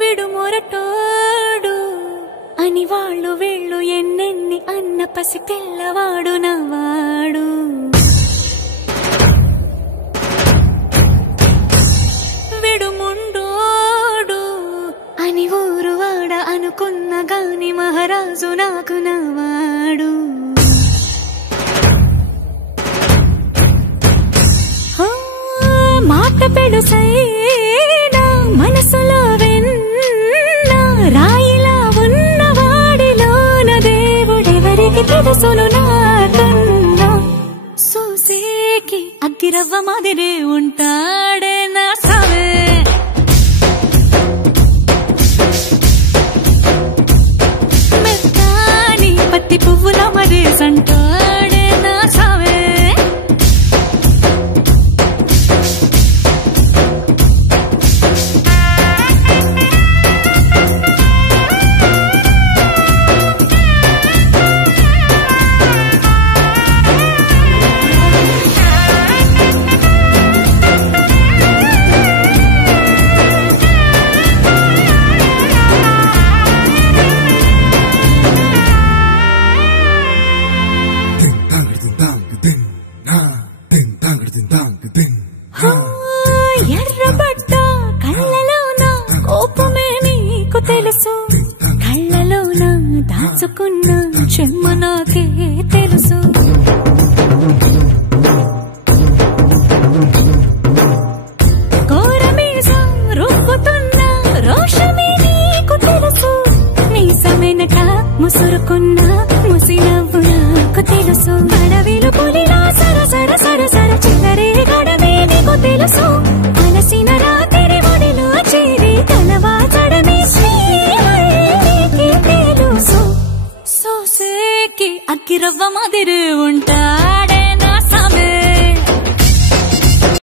విడుమొరటోడు అని వాళ్ళు వీళ్ళు ఎన్నెన్ని అన్న పసి పిల్లవాడు నవ్వాడు. విడుముండోడు అని ఊరు వాడ అనుకున్న గాని మహారాజు నాకు నవ్వాడు. మాట పెడుసైనా మనసులో వెన్న రాయిలా ఉన్నవాడిలోన దేవుడెవరికి తెలుసును నాకన్నా. సూసేకి అగ్గిరవ్వ మాదిరే ఉంటాడే నా సావే. మెత్తాని పత్తి పువ్వుల మరేసంటాడే నా సావే. ఎర్రబడ్డ కళ్ళలోన కోపమే నీకు తెలుసు, కళ్ళలోన దాచుకున్న చెమ్మ నాకే తెలుసు. కోరమీసం రుబ్బుతున్న రోషమే నీకు తెలుసు, మీసమెనక ముసురుకున్న ముసినవ్వు నాకు తెలుసు. అడవిలు పులిలా సరసర సరసర చిల్లరే గడమే నీకు తెలుసు, అలసిన రాత్రి ఒడిలో చేరి కలవాచడమే శ్రీకి తెలుసు. సోసేకి అగ్గిరవ్వ మాదిరి ఉంటా